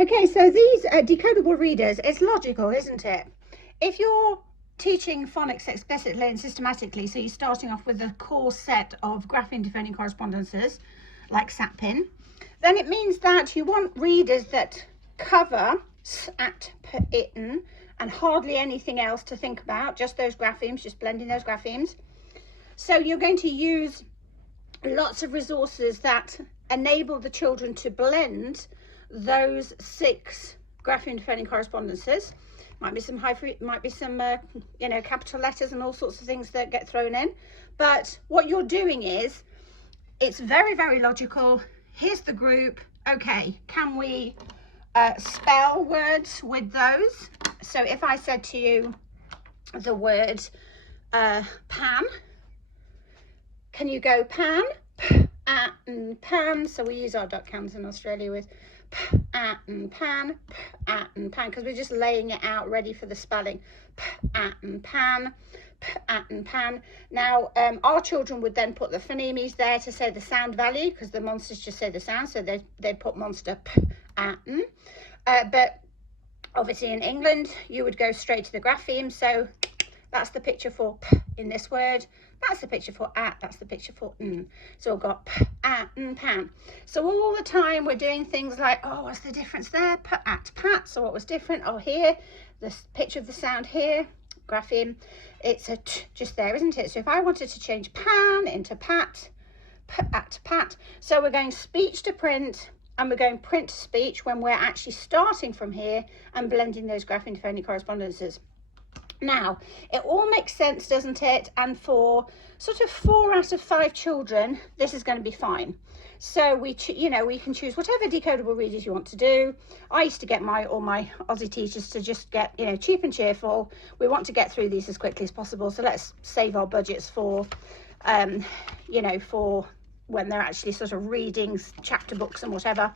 Okay, so these decodable readers, it's logical, isn't it? If you're teaching phonics explicitly and systematically, so you're starting off with a core set of grapheme defining correspondences, like SATPIN, then it means that you want readers that cover at, itten, and hardly anything else to think about, just those graphemes, just blending those graphemes. So you're going to use lots of resources that enable the children to blend those 6 grapheme defining correspondences. Might be some capital letters and all sorts of things that get thrown in. But what you're doing is, it's very, very logical. Here's the group. Okay, can we spell words with those? So if I said to you the word pan, can you go pan, and pan? So we use our duck cams in Australia with and pan, and pan, because we're just laying it out ready for the spelling. And pan, and pan. Now our children would then put the phonemes there to say the sound value, because the monsters just say the sound, so they put monster and. But obviously in England you would go straight to the grapheme, so that's the picture for p in this word, that's the picture for at, that's the picture for n. So we've got p, at, and pan. So all the time we're doing things like, oh, what's the difference there? P, at, pat. So what was different? Oh, here, this picture of the sound here, grapheme, it's a t just there, isn't it? So if I wanted to change pan into pat, p, at, pat. So we're going speech to print, and we're going print to speech when we're actually starting from here and blending those grapheme defining correspondences. Now, it all makes sense, doesn't it? And for sort of 4 out of 5 children, this is going to be fine. So we can choose whatever decodable readers you want to do. I used to get all my Aussie teachers to just get, cheap and cheerful. We want to get through these as quickly as possible. So let's save our budgets for, for when they're actually sort of reading chapter books and whatever.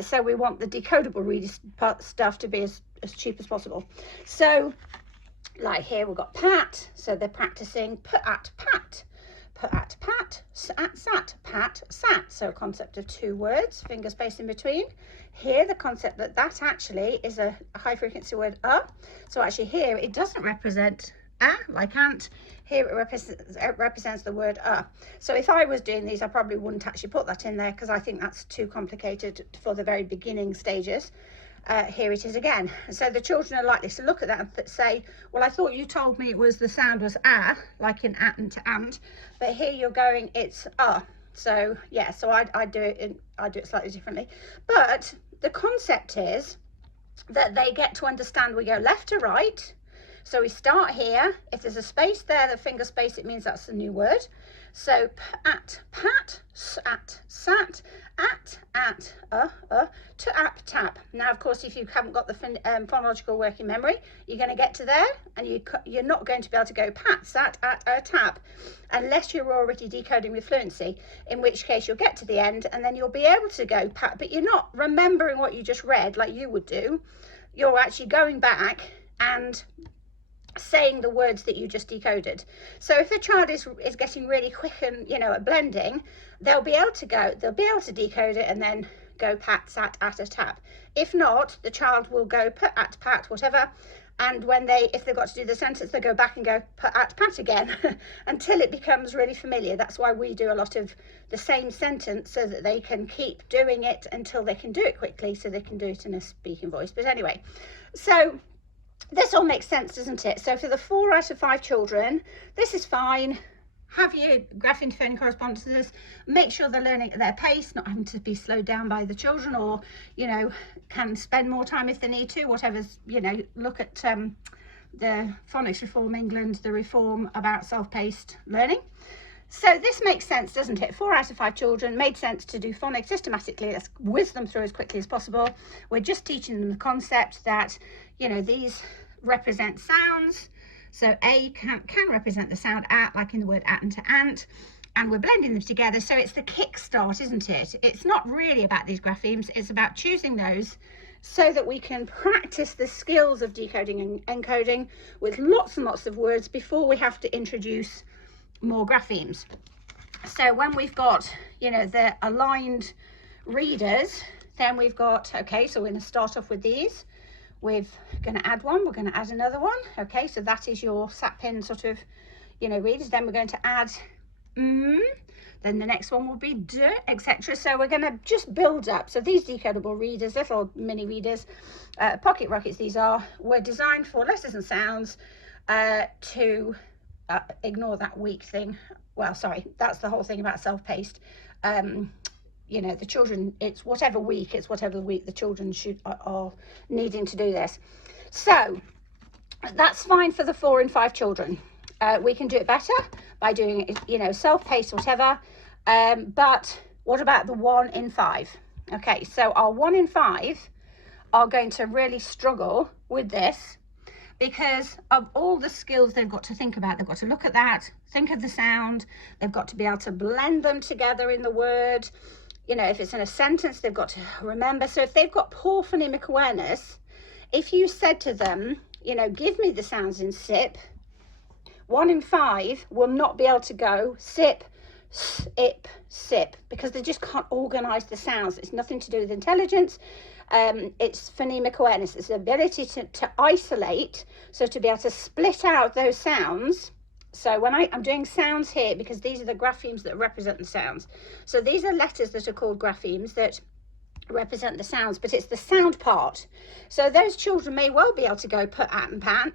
So we want the decodable reader stuff to be as cheap as possible. So like here we've got pat, so they're practicing put at pat, sat, pat, sat. So a concept of 2 words, finger space in between. Here the concept that actually is a high frequency word so actually here it doesn't represent like ant, here it represents the word So if I was doing these, I probably wouldn't actually put that in there, because I think that's too complicated for the very beginning stages. Here it is again. So the children are likely to look at that and say, well, I thought you told me the sound was like in at and to and, but here you're going, it's So yeah, so I do it slightly differently. But the concept is that they get to understand we go left to right. So we start here. If there's a space there, the finger space, it means that's a new word. So at, pat, sat, to ap, tap. Now, of course, if you haven't got the phonological working memory, you're going to get to there, and you're not going to be able to go pat, sat, at, tap, unless you're already decoding with fluency, in which case you'll get to the end, and then you'll be able to go pat, but you're not remembering what you just read like you would do. You're actually going back and saying the words that you just decoded. So if the child is getting really quick and at blending, they'll be able to decode it and then go pat, sat, at, a, tap. If not, the child will go put, at, pat, whatever, and if they've got to do the sentence, they go back and go put, at, pat again until it becomes really familiar. That's why we do a lot of the same sentence, so that they can keep doing it until they can do it quickly, so they can do it in a speaking voice. But anyway, so this all makes sense, doesn't it? So for the 4 out of 5 children, this is fine. Have your grapheme defining correspondences. Make sure they're learning at their pace, not having to be slowed down by the children, or can spend more time if they need to, whatever's, look at the Phonics Reform England, the reform about self-paced learning. So this makes sense, doesn't it? 4 out of 5 children, made sense to do phonics systematically. Let's whiz them through as quickly as possible. We're just teaching them the concept that, these represent sounds. So A can represent the sound at, like in the word at and to ant, and we're blending them together. So it's the kickstart, isn't it? It's not really about these graphemes. It's about choosing those so that we can practice the skills of decoding and encoding with lots and lots of words before we have to introduce more graphemes. So when we've got the aligned readers, Then we've got, okay, so we're going to start off with these. We're going to add one, we're going to add another one. Okay, so that is your sat-pen sort of, you know, readers. Then we're going to add then the next one will be d, etc. So we're going to just build up. So these decodable readers, little mini readers, pocket rockets, these were designed for letters and sounds to ignore that weak thing. Well, sorry, that's the whole thing about self-paced. You know, the children, it's whatever week the children are needing to do this. So that's fine for the 4 and 5 children. We can do it better by doing it, you know, self-paced, whatever. But what about the 1 in 5? Okay, so our 1 in 5 are going to really struggle with this because of all the skills they've got to think about. They've got to look at that, think of the sound. They've got to be able to blend them together in the word. You know, if it's in a sentence, they've got to remember. So if they've got poor phonemic awareness, if you said to them, you know, give me the sounds in sip, 1 in 5 will not be able to go sip, sip, sip, because they just can't organize the sounds. It's nothing to do with intelligence. It's phonemic awareness. It's the ability to isolate, so to be able to split out those sounds. So when I'm doing sounds here, because these are the graphemes that represent the sounds. So these are letters that are called graphemes that represent the sounds, but it's the sound part. So those children may well be able to go put at and pan,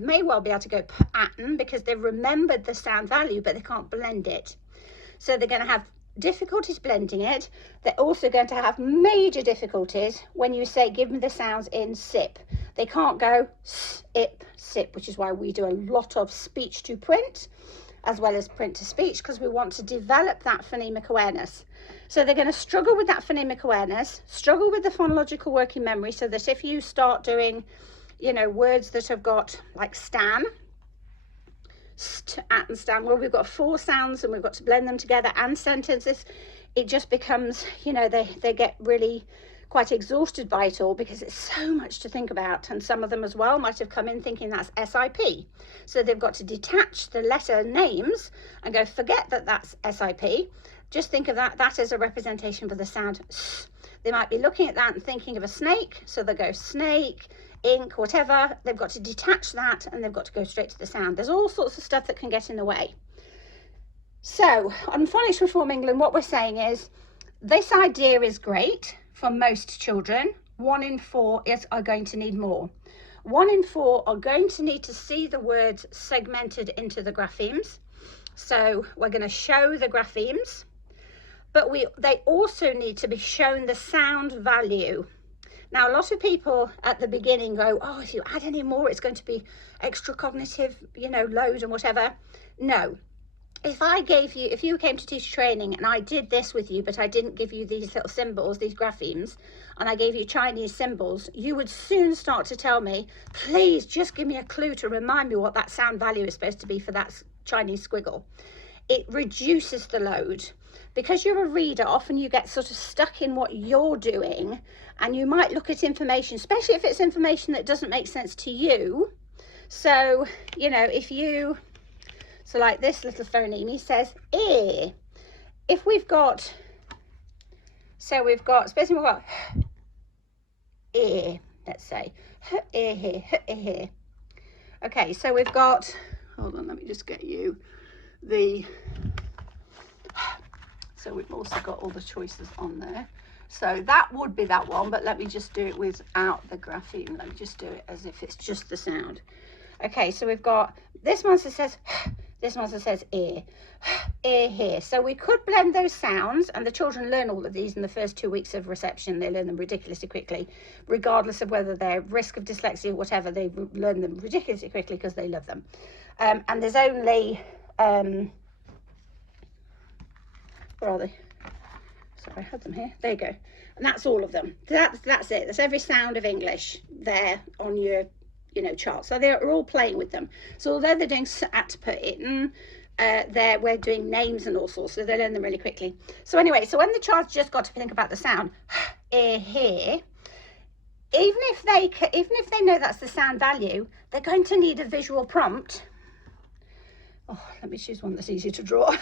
may well be able to go put at and because they've remembered the sound value, but they can't blend it. So they're going to have difficulties blending it. They're also going to have major difficulties when you say, give me the sounds in sip. They can't go sip, sip, which is why we do a lot of speech to print as well as print to speech, because we want to develop that phonemic awareness. So they're going to struggle with that phonemic awareness, struggle with the phonological working memory, so that if you start doing, you know, words that have got like stan, st, at and stan, where we've got 4 sounds and we've got to blend them together, and sentences, it just becomes, you know, they get really quite exhausted by it all because it's so much to think about. And some of them as well might have come in thinking that's SIP. So they've got to detach the letter names and go, forget that that's SIP. Just think of that as a representation for the sound S. They might be looking at that and thinking of a snake. So they go snake, ink, whatever. They've got to detach that and they've got to go straight to the sound. There's all sorts of stuff that can get in the way. So on Phonics Reform England, what we're saying is this idea is great for most children. 1 in 4 are going to need more. 1 in 4 are going to need to see the words segmented into the graphemes. So we're going to show the graphemes, but they also need to be shown the sound value. Now, a lot of people at the beginning go, oh, if you add any more, it's going to be extra cognitive, you know, load and whatever. No. If you came to teacher training and I did this with you, but I didn't give you these little symbols, these graphemes, and I gave you Chinese symbols, you would soon start to tell me, please just give me a clue to remind me what that sound value is supposed to be for that Chinese squiggle. It reduces the load. Because you're a reader, often you get sort of stuck in what you're doing, and you might look at information, especially if it's information that doesn't make sense to you. So, you know, so like this little phoneme says ear. If we've got, especially we've got ear, let's say, ear here, ear here. Okay, so we've got, hold on, let me just get you so we've also got all the choices on there. So that would be that one, but let me just do it without the grapheme. Let me just do it as if it's just the sound. Okay, so we've got this one that says, this one that says ear, ear here. So we could blend those sounds, and the children learn all of these in the first 2 weeks of reception. They learn them ridiculously quickly, regardless of whether they're at risk of dyslexia or whatever. They learn them ridiculously quickly because they love them. And there's only, where are they? Sorry, I had them here. There you go. And that's all of them. That's it. That's every sound of English there on your, you know, chart. So they're all playing with them. So although they're doing at to put it in, we're doing names and all sorts, so they learn them really quickly. So anyway, so when the child's just got to think about the sound here, even if they know that's the sound value, they're going to need a visual prompt. Oh, let me choose one that's easy to draw.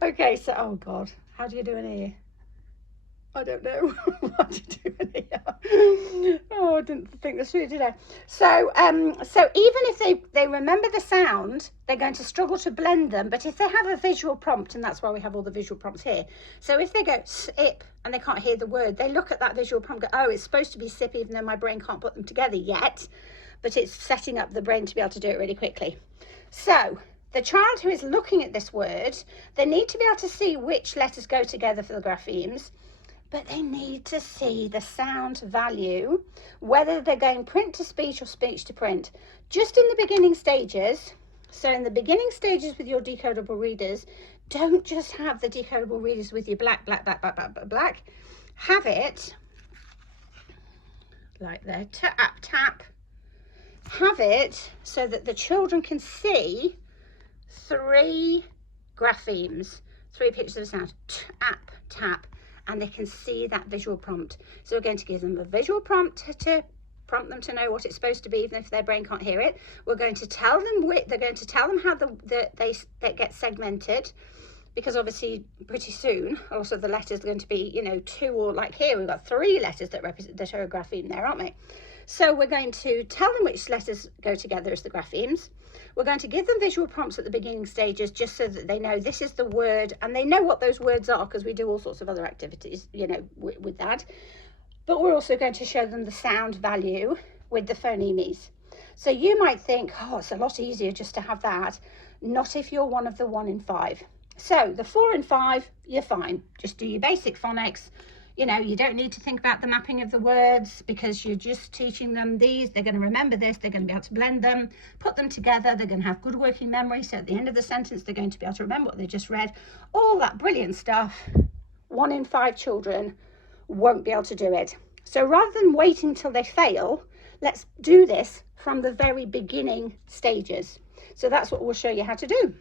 Okay, so, oh God, how do you do an ear? I don't know what to do in here. Oh, I didn't think this through, did I? So, so even if they remember the sound, they're going to struggle to blend them. But if they have a visual prompt, and that's why we have all the visual prompts here. So if they go sip and they can't hear the word, they look at that visual prompt, go, oh, it's supposed to be sip, even though my brain can't put them together yet. But it's setting up the brain to be able to do it really quickly. So the child who is looking at this word, they need to be able to see which letters go together for the graphemes. But they need to see the sound value, whether they're going print to speech or speech to print. Just in the beginning stages, so in the beginning stages with your decodable readers, don't just have the decodable readers with your black. Have it like their tap, tap. Have it so that the children can see 3 graphemes, 3 pictures of sound, tap, tap. And they can see that visual prompt. So we're going to give them a visual prompt to prompt them to know what it's supposed to be, even if their brain can't hear it. We're going to tell them, they're going to tell them how they get segmented, because obviously pretty soon also the letters are going to be, you know, 2, or like here we've got 3 letters that represent, that are a grapheme there, aren't we? So we're going to tell them which letters go together as the graphemes. We're going to give them visual prompts at the beginning stages, just so that they know this is the word, and they know what those words are, because we do all sorts of other activities, you know, with that. But we're also going to show them the sound value with the phonemes. So you might think, oh, it's a lot easier just to have that. Not if you're one of the 1 in 5. So the 4 and 5, you're fine. Just do your basic phonics. You know, you don't need to think about the mapping of the words, because you're just teaching them these. They're going to remember this. They're going to be able to blend them, put them together. They're going to have good working memory. So at the end of the sentence, they're going to be able to remember what they just read. All that brilliant stuff. 1 in 5 children won't be able to do it. So rather than waiting till they fail, let's do this from the very beginning stages. So that's what we'll show you how to do.